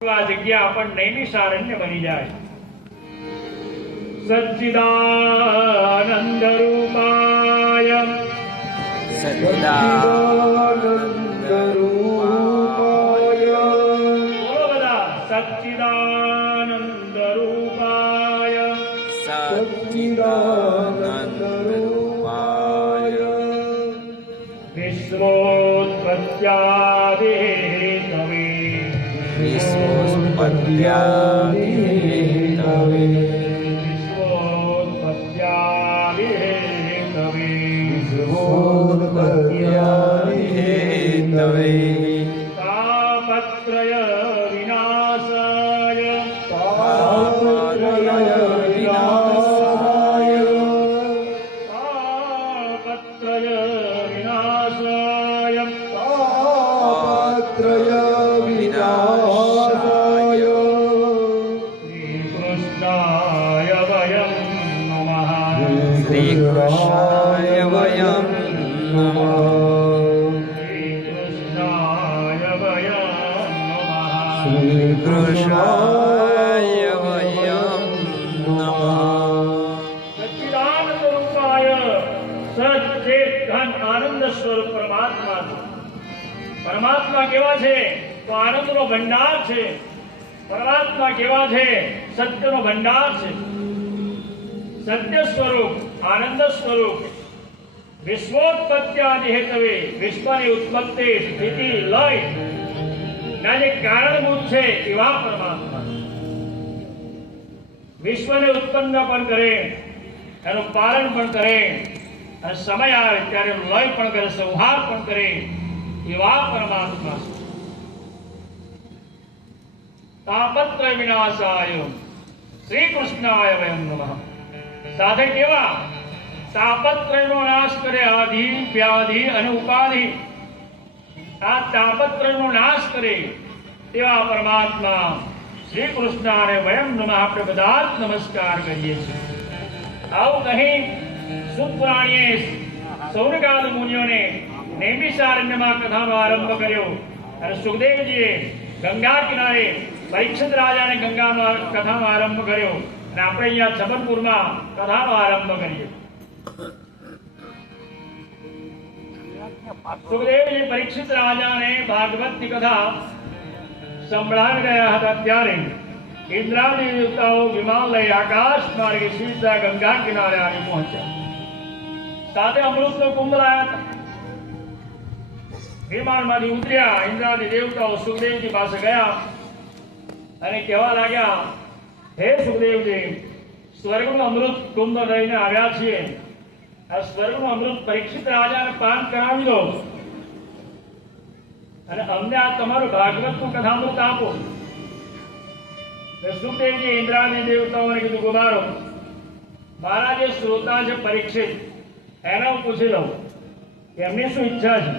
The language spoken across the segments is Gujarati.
આ જગ્યા પણ નૈમિષારણ્ય બની જાય. સચ્ચિદાનંદ રૂપાય સચ્ચિદાનંદ રૂપાય બોલો બધા સચ્ચિદાનંદ રૂપાય સચ્ચિદાનંદ રૂપાય વિશ્વોત્પત્યાદિ હેતવે વિશ્વોત્પત્યાદિ હેતવે વિશ્વોત્પત્યાદિ હેતવે વિશ્વોત્પત્યાદિ હેતવે તાપત્રય વિનાશાય તાપત્રય વિનાશાય તાપત્રય વિનાશાય તાપત્રય વિનાશાય શ્રીકૃષ્ણાય વયં નમઃ. શ્રીકૃષ્ણાય વયં નમઃ શ્રીકૃષ્ણાય વયં નમઃ. શ્રીકૃષ્ણાય વયં નમઃ સચ્ચિદાનંદ રૂપાય સચ્ચેત ઘન આનંદ સ્વરૂપ પરમાત્મા છે. પરમાત્મા કેવા છે? તો આનંદનો ભંડાર છે. પરમાત્મા કેવા છે? સત્યનો ભંડાર છે. સત્ય સ્વરૂપ, આનંદ સ્વરૂપ, વિશ્વોત્પત્યાદિ હેતવે વિશ્વની ઉત્પત્તિ, સ્થિતિ, લય ના જે કારણભૂત છે એવા પરમાત્મા. વિશ્વને ઉત્પન્ન પણ કરે, એનું પાલન પણ કરે, અને સમય આવે ત્યારે એનું લય પણ કરે, સંહાર પણ કરે એવા પરમાત્મા છે. તાપત્રય વિનાશાય શ્રી કૃષ્ણાય વયં નમઃ. સાથે કેવા? તાપત્રયનો નાશ કરે, આધિ વ્યાધિ અને ઉપાધિ. આ તાપત્રયનો નાશ કરે તેવા પરમાત્મા શ્રી કૃષ્ણાને વયં નમઃ. આપણે બધા જ નમસ્કાર કરીએ છીએ. આવું કહી સુપુરાણીએ સૌનકાદ મુનિઓને નૈમિષારણ્યમાં કથાનો આરંભ કર્યો અને સુખદેવજીએ ગંગા કિનારે પરીક્ષિત રાજાને ગંગાનો કથાનો આરંભ કર્યો અને આપણે અહીંયા છબનપુરમાં કથાનો આરંભ કરીએ. સુખદેવજી પરીક્ષિત રાજાને ભાગવતની કથા સંભળાવી રહ્યા હતા ત્યારે ઇન્દ્રાદી દેવતાઓ વિમાન લઈ આકાશ માર્ગે સીધા ગંગા કિનારે આવી પહોંચ્યા. સાથે અમૃતનો કુંભ લાયા હતા. વિમાનમાંથી ઉતર્યા ઇન્દ્રાદી દેવતાઓ સુખદેવજી પાસે ગયા અને કહેવા લાગ્યા, હે સુખદેવજી, સ્વર્ગનું અમૃત કુંભ લઈને આવ્યા છીએ. આ સ્વર્ગનું અમૃત પરીક્ષિત રાજાને પાન કરાવી દો અને અમને આ તમારું ભાગવતનું કથામૃત આપો. સુખદેવજી ઇન્દ્રાદી દેવતાઓને કીધું, ગુમારો, મારા જે શ્રોતા છે પરીક્ષિત, એને હું પૂછી લઉં કે એમની શું ઈચ્છા છે.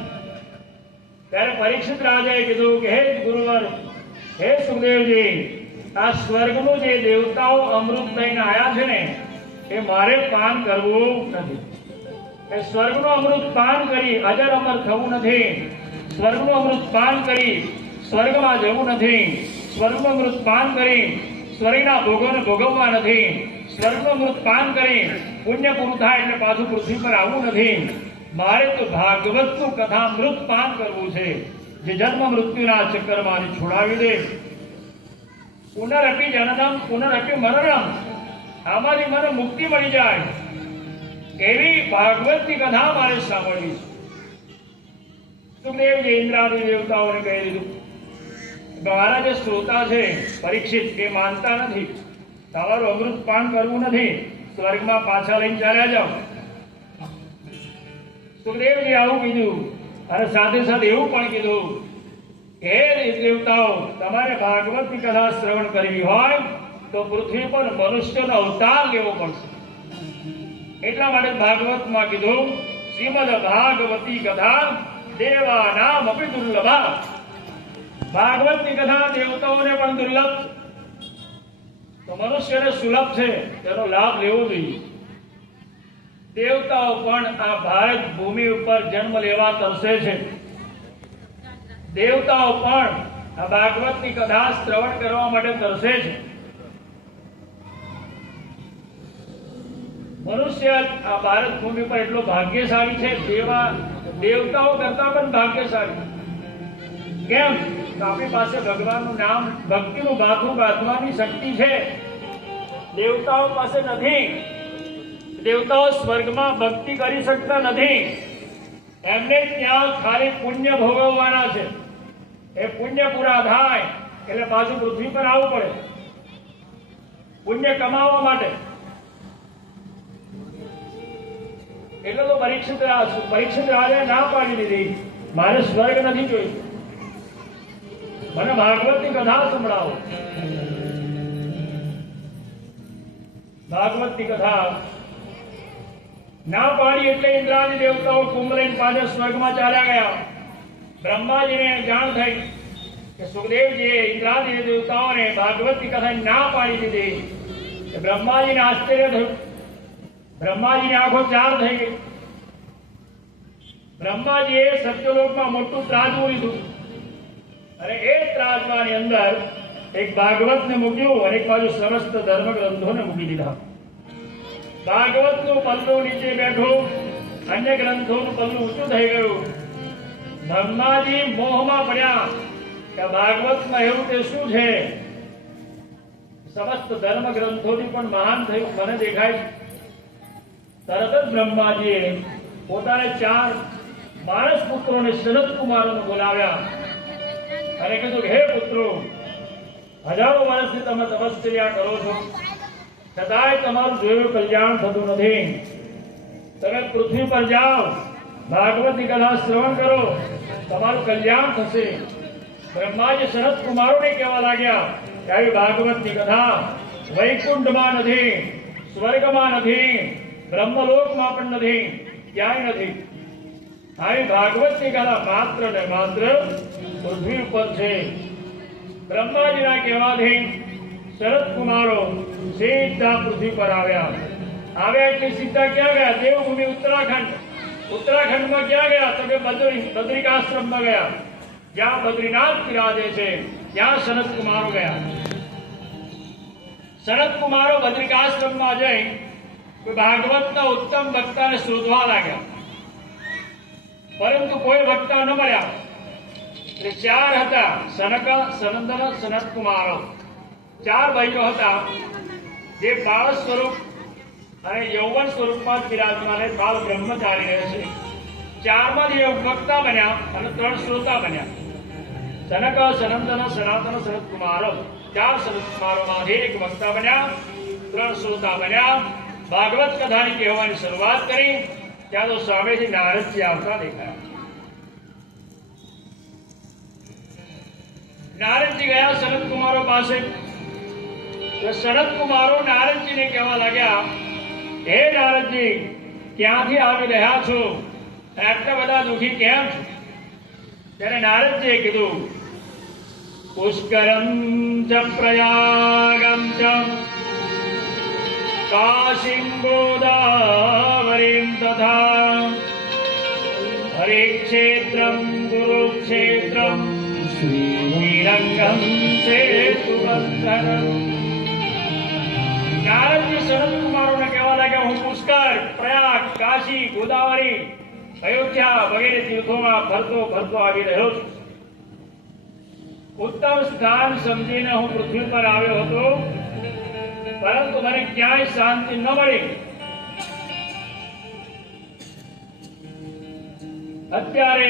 ત્યારે પરીક્ષિત રાજાએ કીધું કે હે ગુરુવર, હે સુખદેવજી, આ સ્વર્ગનું જે દેવતાઓ અમૃત લઈને આવ્યા છે ને એ મારે પાન કરવું નથી. એ સ્વર્ગનું અમૃત પાન કરી અજર અમર થવું નથી. સ્વર્ગનું અમૃત પાન કરી સ્વર્ગમાં જવું નથી. સ્વર્ગનું અમૃત પાન કરી સ્વર્ગના ભોગોને ભોગવવા નથી. સ્વર્ગનું અમૃત પાન કરી પુણ્ય પૂરું થાય એટલે પાછું પૃથ્વી પર આવવું નથી. મારે તો ભાગવતનું કથામૃત પાન કરવું છે, જે જન્મ મૃત્યુના ચક્કરમાંથી છોડાવી દે. પુનરપી જનનમ પુનરપી મરણમ, આમાંથી મને મુક્તિ મળી જાય એવી ભાગવતની કથા મારે સાંભળવી છે. સુખદેવજી ઇન્દ્રાદી દેવતાઓને કહી દીધું, મારા જે શ્રોતા છે પરીક્ષિત એ માનતા નથી, તમારું અમૃત પાન કરવું નથી, સ્વર્ગમાં પાછા લઈને ચાલ્યા જાઓ. સુખદેવજી આવું કીધું અને સાથે સાથે એવું પણ કીધું, હે દેવતાઓ, તમારે ભાગવતની કથા શ્રવણ કરવી હોય તો પૃથ્વી પર મનુષ્યનો અવતાર લેવો પડશે. એટલા માટે ભાગવતમાં કીધું, શ્રીમદ ભાગવતી કથા દેવાનામ અપી દુર્લભા. ભાગવતની કથા દેવતાઓને પણ દુર્લભ, તો મનુષ્યને સુલભ છે, તેનો લાભ લેવો જોઈએ. દેવતાઓ પણ આ ભારત ભૂમિ ઉપર જન્મ લેવા તરસે છે. દેવતાઓ પણ આ ભાગવતની કથા શ્રવણ કરવા માટે તરસે છે. મનુષ્ય આ ભારત ભૂમિ પર એટલો ભાગ્યશાળી છે, દેવતાઓ કરતા પણ ભાગ્યશાળી. કેમ? આપણી પાસે ભગવાનનું નામ, ભક્તિનું ગાથું ગાથવાની શક્તિ છે. દેવતાઓ પાસે નથી. દેવતાઓ સ્વર્ગમાં ભક્તિ કરી શકતા નથી. એમને ત્યાં ખાલી પુણ્ય ભોગવવાના છે. એ પુણ્ય પૂરા થાય એટલે પાછું પૃથ્વી પર આવવું પડે પુણ્ય કમાવા માટે. એટલે તો પરીક્ષિત રાજે ના પાડી દીધી, મારે સ્વર્ગ નથી જોયું, મને ભાગવતની કથા સંભળાવો. ભાગવતની કથા ના પાડી એટલે ઇન્દ્રાદી દેવતાઓ કુંભ લઈને પાછળ સ્વર્ગમાં ચાલ્યા ગયા. બ્રહ્માજીને જાણ થઈ કે સુખદેવજીએ ઇન્દ્રાદી દેવતાઓને ભાગવતની કથા ના પાડી દીધી. બ્રહ્માજીને આશ્ચર્ય થયું. બ્રહ્માજીની આંખો ચાર થઈ ગઈ. બ્રહ્માજીએ સત્યલોકમાં મોટું ત્રાજવું લીધું અને એ ત્રાજવાની અંદર એક ભાગવતને મૂક્યું અને એક બાજુ સમસ્ત ધર્મ ગ્રંથોને મૂકી દીધા. ભાગવતનું પલ્લું નીચે બેઠું, અન્ય ગ્રંથોનું પલ્લું ઊંચું થઈ ગયું. બ્રહ્માજી મોહમાં પડ્યા કે ભાગવતમાં એવું તે શું છે, સમસ્ત ધર્મ ગ્રંથોથી પણ મહાન થયું મને દેખાય. તરત જ બ્રહ્માજીએ પોતાને 4 માણસ પુત્રોને સનત કુમારોને બોલાવ્યા અને કીધું, હે પુત્રો, હજારો વર્ષથી તમે તપશ્ચર્યા કરો છો, છતાંય તમારું જોયું કલ્યાણ થતું નથી. તમે પૃથ્વી પર જાઓ, ભાગવતની કથા શ્રવણ કરો, તમારું કલ્યાણ થશે. બ્રહ્માજી સનત કુમારોને કહેવા લાગ્યા કે આવી ભાગવતની કથા વૈકુંઠમાં નથી, સ્વર્ગમાં નથી, બ્રહ્મલોકમાં પણ નથી, ક્યાંય નથી. આવી ભાગવતની કથા માત્ર ને માત્ર પૃથ્વી ઉપર છે. બ્રહ્માજીના કહેવાથી શરદ કુમારો સીધા પૃથ્વી પર આવ્યા. એટલે સીધા ક્યાં ગયા? દેવભૂમિ ઉત્તરાખંડ. ઉત્તરાખંડમાં ક્યાં ગયા? તો કે બદ્રિકાશ્રમમાં ગયા. જ્યાં બદ્રીનાથ બિરાજે છે ત્યાં સનત કુમારો ગયા. સનત કુમારો બદ્રિકાશ્રમમાં જઈ ભાગવતના ઉત્તમ વક્તાને શોધવા લાગ્યા, પરંતુ કોઈ વક્તા ન મળ્યા. એટલે 4 હતા, સનક, સનંદન, સનત કુમારો. 4 ભાઈઓ હતા જે બાળ સ્વરૂપ અને યૌવન સ્વરૂપમાં બિરાજમાન બાળ બ્રહ્મચારી રહે છે. 4 માંથી એક વક્તા બન્યા અને 3 શ્રોતા બન્યા. સનક, સનંદન, સનાતન, સનત કુમારો. 4 સનત કુમારોમાંથી એક વક્તા બન્યા, 3 શ્રોતા બન્યા. ભાગવત કથાની કહેવાની શરૂઆત કરી ત્યાં તો સ્વામીજી નારદજી આવતા દેખાયા. નારદજી ગયા સનત કુમારો પાસે. સનત કુમારો નારદજીને કહેવા લાગ્યા, હે નારદજી, ક્યાંથી આવી રહ્યા છો? આટલા બધા દુઃખી કેમ છો? ત્યારે નારદજીએ કીધું, પુષ્કરમ ચ પ્રયાગમ ચ કાશીમ ગોદાવરીમ તથા હરિક્ષેત્રમ કુરુક્ષેત્રમ શ્રીરંગમ સેતુબંધનમ. નારદજી સનત કુમારોને કહેવા લાગ્યા, હું પુષ્કર, પ્રયાગ, કાશી, ગોદાવરી, અયોધ્યા વગેરે તીર્થોમાં ફરતો આવી રહ્યો છું. ઉત્તમ સ્થાન સમજીને હું પૃથ્વી પર આવ્યો હતો, પરંતુ મને ક્યાંય શાંતિ ન મળી. અત્યારે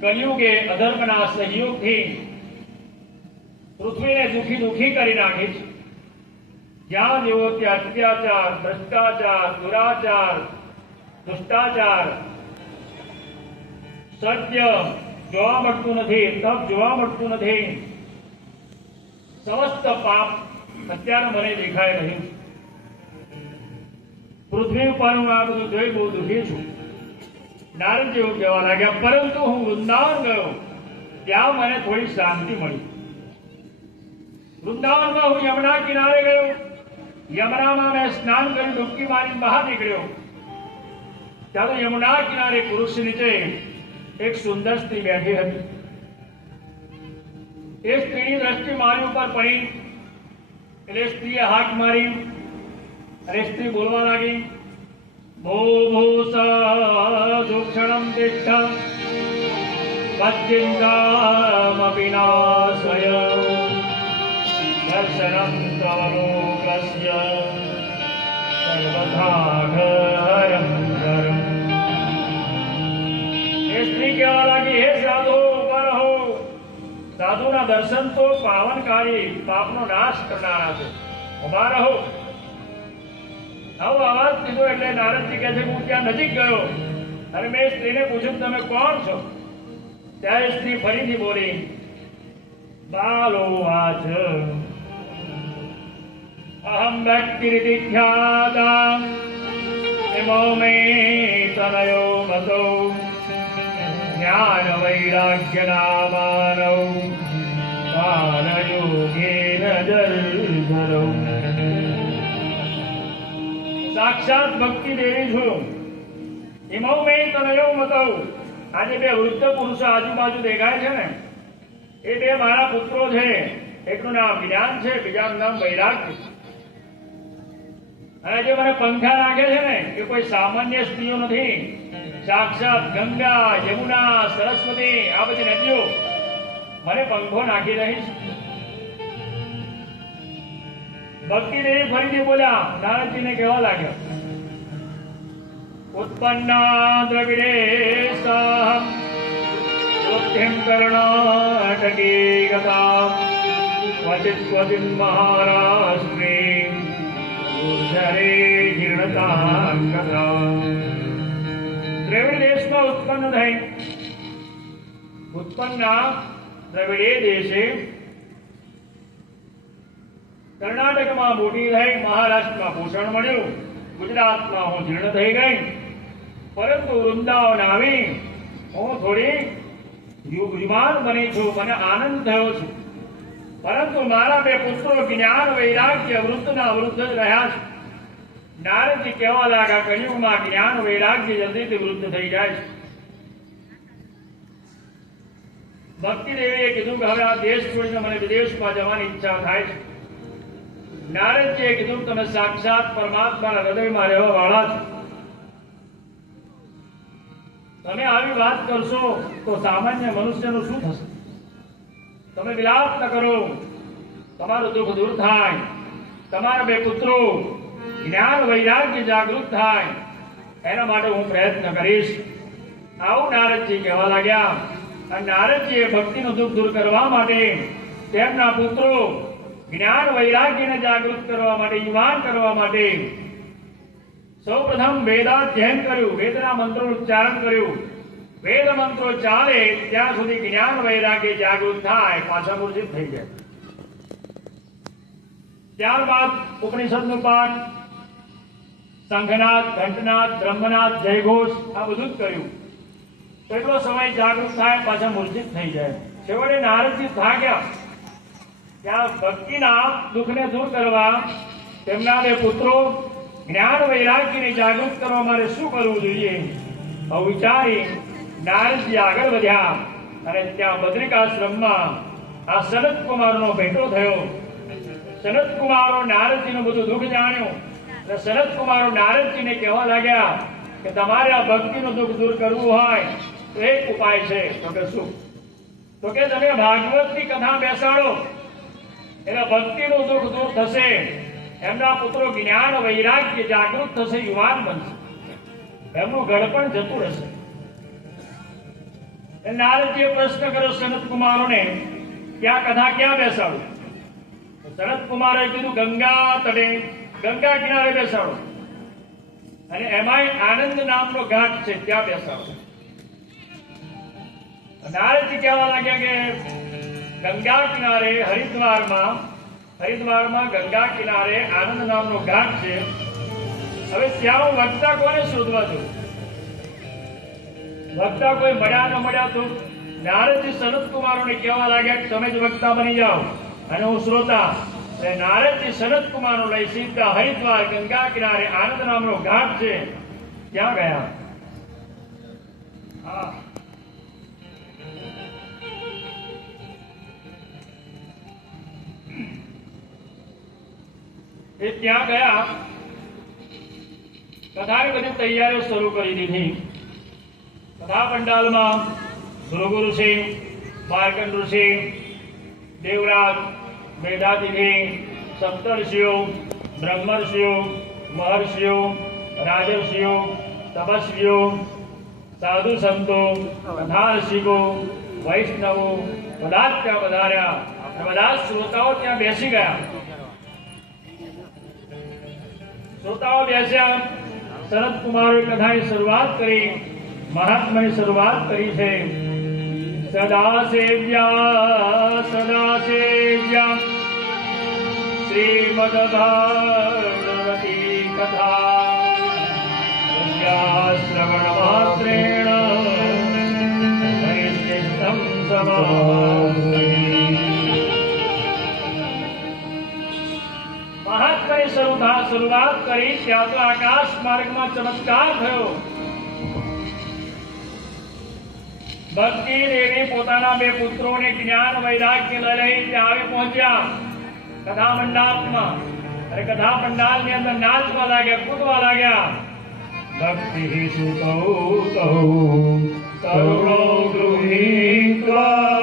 કલિયુગે અધર્મના સહયોગથી પૃથ્વીને દુઃખી કરી નાખી છે. જ્યાં જેવો ત્યાં અત્યાચાર, ભ્રષ્ટાચાર, દુરાચાર, દુષ્ટાચાર, સત્ય જોવા મળતું નથી, તપ જોવા મળતું નથી. સમસ્ત પાપ અત્યારે મને દેખાઈ રહ્યું. પૃથ્વી પર હું આ બધું જોઈ બહુ દુઃખી છું. નારદજી એવું કહેવા લાગ્યા, પરંતુ હું વૃંદાવન ગયો, ત્યાં મને થોડી શાંતિ મળી. વૃંદાવનમાં હું યમુના કિનારે ગયો. યમુનામાં મેં સ્નાન કરી ડૂબકી મારી બહાર નીકળ્યો. ત્યાં તો યમુના કિનારે પુરુષ નીચે એક સુંદર સ્ત્રી બેઠી હતી. એ સ્ત્રીની દ્રષ્ટિ મારી ઉપર પડી એટલે સ્ત્રીએ હાથ મારી અને સ્ત્રી બોલવા લાગી, ભો ભો સદુક્ષણમ તિષ્ઠ મચ્ચિંતામપિ નાશય દર્શનમ તવ લોકસ્ય સર્વથા ઘરમ ઘરમ. એ સ્ત્રી કહેવા લાગી, હે સાધુ ઉભા રહો, સાધુના દર્શન તો પાવનકારી પાપનો નાશ કરનારા છે, ઉભા રહો. આવો અવાજ કીધો એટલે નારદજી કહે છે કે હું ત્યાં નજીક ગયો અને મેં સ્ત્રીને પૂછ્યું તમે કોણ છો? ત્યારે સ્ત્રી ફરીથી બોલી, બાલો વાચ અહમ વ્યક્તિરિતિ ખ્યાતા ઇમો મે તનયો મતો જ્ઞાન વૈરાગ્ય નામાનૌ કાલયોગેન જર્જરૌ. સાક્ષાત ભક્તિ દેવી છું. ઇમો મે તનયો મતો. આજે બે વૃદ્ધ પુરુષો આજુબાજુ દેખાય છે ને, એ બે મારા પુત્રો છે. એકનું નામ જ્ઞાન છે, બીજાનું નામ વૈરાગ્ય. અને જે મને પંખા રાખે છે ને એ કોઈ સામાન્ય સ્ત્રીઓ નથી, સાક્ષાત ગંગા, યમુના, સરસ્વતી આ બધી નદીઓ મને પંખો નાખી રહી છે. ભક્તિ દેવી ફરીથી બોલ્યા, નારદજીને કહેવા લાગ્યા, ઉત્પન્ના દ્રવિડે સહમ વૃદ્ધિમ કર્ણાટકી ગતા ક્વચિત ક્વચિત મહારાષ્ટ્રે ગુર્જરે જીર્ણતા ગતા. દ્રવિડ દેશમાં ઉત્પન્ન થઈ. ઉત્પન્ના દ્રવિડે દેશે કર્ણાટકમાં મોટી થઈ, મહારાષ્ટ્રમાં ભૂષણ મળ્યું, ગુજરાતમાં હું જીર્ણ થઈ ગઈ. પરંતુ વૃંદાવન આવી હું થોડી યુવાન બની છું, મને આનંદ થયો છે. પરંતુ મારા બે પુત્રો જ્ઞાન વૈરાગ્ય વૃદ્ધના વૃદ્ધ જ રહ્યા છે. નારદજી કહેવા લાગ્યા, કળિયુગમાં જ્ઞાન વૈરાગ્ય જલ્દીથી વૃદ્ધ થઈ જાય છે. ભક્તિ દેવીએ કીધું કે હવે આ દેશ છોડીને મને વિદેશમાં જવાની ઈચ્છા થાય છે. નારદજીએ કીધું તમે સાક્ષાત પરમાત્માના હૃદયમાં રહેવા વાળા છો, તમે આવી વાત કરશો તો સામાન્ય મનુષ્યનું શું થશે? તમે વિલાપ ન કરો, તમારું દુઃખ દૂર થાય, તમારા બે પુત્રો જ્ઞાન વૈરાગ્ય જાગૃત થાય, એના માટે હું પ્રયત્ન કરીશ. આવું નારદજી કહેવા લાગ્યા. અને નારદજીએ ભક્તિનું દુઃખ દૂર કરવા માટે તેમના પુત્રો જ્ઞાન વૈરાગ્યને જાગૃત કરવા માટે, યુવાન કરવા માટે સૌપ્રથમ વેદાધ્યયન કર્યું, વેદના મંત્રોનું ઉચ્ચારણ કર્યું. વેદ મંત્રો ચાલે ત્યાં સુધી જ્ઞાન વૈરાગ્ય જાગૃત થાય, પાછા મૂર્છિત થઈ જાય. ત્યારબાદ ઉપનિષદનું પાઠ, શંખનાદ, ઘંટનાદ, બ્રહ્મનાદ, જયઘોષ આ બધું જ કર્યું. એટલો સમય જાગૃત થાય, પાછા મૂર્છિત થઈ જાય. છેવટે નારદજી થાક્યા. ત્યાં ભક્તિના દુઃખને દૂર કરવા તેમના બે પુત્રો જ્ઞાન વૈરાગ્યને જાગૃત કરવા મારે શું કરવું જોઈએ વિચારી નારદજી આગળ વધ્યા. અને ત્યાં બદ્રિકાશ્રમમાં આ સનત કુમારનો ભેટો થયો. સનત કુમારો નારદજીનું બધું દુઃખ જાણ્યું અને સનત કુમારો નારદજીને કહેવા લાગ્યા કે તમારે આ ભક્તિનું દુઃખ દૂર કરવું હોય તો એક ઉપાય છે. તો કે શું? તો કે તમે ભાગવતની કથા બેસાડો, એના ભક્તિનું દુઃખ દૂર થશે, એમના પુત્રો જ્ઞાન વૈરાગ્ય જાગૃત થશે, યુવાન બનશે, એમનું ગળપણ જતું રહેશે. નારદજીએ પ્રશ્ન કર્યો સનત કુમારોને કે આ કથા ક્યાં બેસાડું? સનત કુમારે કીધું ગંગા તટે, ગંગા કિનારે બેસાડો, અને એમાંય આનંદ નામનો ઘાટ છે ત્યાં બેસાડો. નારદજી કહેવા લાગ્યા કે ગંગા કિનારે હરિદ્વારમાં ગંગા કિનારે આનંદ નામનો ઘાટ છે. હવે ત્યાં હું વક્તા કોને શોધવા છું? વક્તા કોઈ મળ્યા ન મળ્યા તો નારદજી સનત કુમારોને કહેવા લાગ્યા કે તમે જ વક્તા બની જાઓ અને હું શ્રોતા. નારદજી સનત કુમારો લઈ સીધા હરિદ્વાર ગંગા કિનારે આનંદ નામનો ઘાટ છે ત્યાં ગયા. એ ત્યાં ગયા, કથાની બધી તૈયારીઓ શરૂ કરી દીધી. કથા પંડાલમાં ભૃગુ ઋષિ, માર્કંડ ઋષિ, દેવરાજ, વેદાતિથિ, સપ્તર્ષિઓ, બ્રહ્મર્ષિઓ, મહર્ષિઓ, રાજર્ષિઓ, તપસ્વીઓ, સાધુ સંતો, કથારસિકો, વૈષ્ણવો બધા જ ત્યાં પધાર્યા. અને બધા જ શ્રોતાઓ ત્યાં બેસી ગયા. શ્રોતાઓ બેસ્યા. સનત કુમારોએ કથાની શરૂઆત કરી, મહાત્માની શરૂઆત કરી છે. સદા સેવ્યા શ્રીમદ ભાગવતી કથા શ્રવણ માત્રેણ હરિચિત્તં સમાધિ. મહાત્માએ શરૂઆત કરી ત્યાં તો આકાશ માર્ગમાં ચમત્કાર થયો. ભક્તિ દેવી પોતાના બે પુત્રોને જ્ઞાન વૈરાગ્ય લઈ ત્યાં આવી પહોંચ્યા કથા મંડપમાં. અને કથા પંડાલની અંદર નાચવા લાગ્યા, કૂદવા લાગ્યા. ભક્તિ સુતો કરુણો ગૃહીત્વા